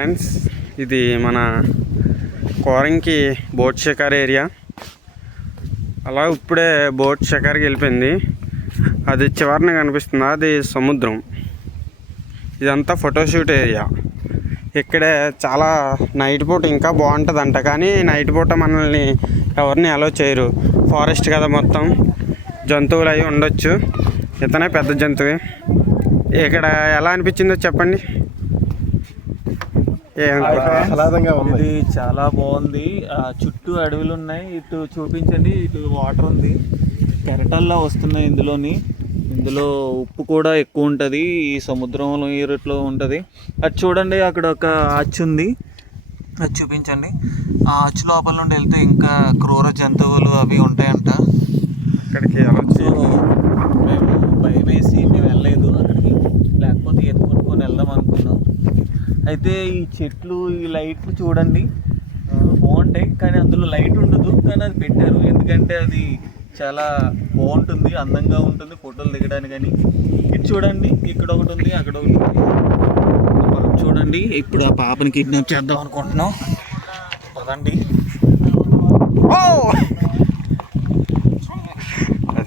Friends, ఇది మన Koranki boat షికార్ area. అలా ఇప్పుడే బోట్ షికార్కి వెళ్ళిపోయింది. అది చివరిన కనిపిస్తుంది, అది సముద్రం. ఇదంతా ఫోటోషూట్ ఏరియా. ఇక్కడే చాలా నైట్ పూట ఇంకా బాగుంటుందంట, కానీ నైట్ పూట మనల్ని ఎవరిని అలో చేయరు. ఫారెస్ట్ కదా, మొత్తం జంతువులు అవి ఉండొచ్చు. ఇతనే పెద్ద జంతువు. ఇక్కడ ఎలా అనిపించిందో చెప్పండి. ఇది చాలా బాగుంది. చుట్టూ అడవులు ఉన్నాయి. ఇటు చూపించండి, ఇటు వాటర్ ఉంది, కెరటాల్లో వస్తున్నాయి. ఇందులో ఉప్పు కూడా ఎక్కువ ఉంటుంది. ఈ సముద్రంలో నీరులో ఉంటుంది. అది చూడండి, అక్కడ ఒక ఆర్చ్ ఉంది, అది చూపించండి. ఆ ఆర్చ్ లోపల నుండి వెళ్తే ఇంకా క్రూర జంతువులు అవి ఉంటాయంట. అక్కడికి మేము భయం వేసి మేము వెళ్ళలేదు అక్కడికి, లేకపోతే ఎత్తుకొని వెళ్దాం అనుకున్నాం. అయితే ఈ చెట్లు, ఈ లైట్లు చూడండి, బాగుంటాయి. కానీ అందులో లైట్ ఉండదు, కానీ అది పెట్టారు ఎందుకంటే అది చాలా బాగుంటుంది, అందంగా ఉంటుంది ఫోటోలు దిగడానికి. కానీ ఇటు చూడండి, ఇక్కడ ఒకటి ఉంది, అక్కడ ఒకటి ఉంది. చూడండి, ఇప్పుడు ఆ పాపని కిడ్నాప్ చేద్దాం అనుకుంటున్నాం. పదండి.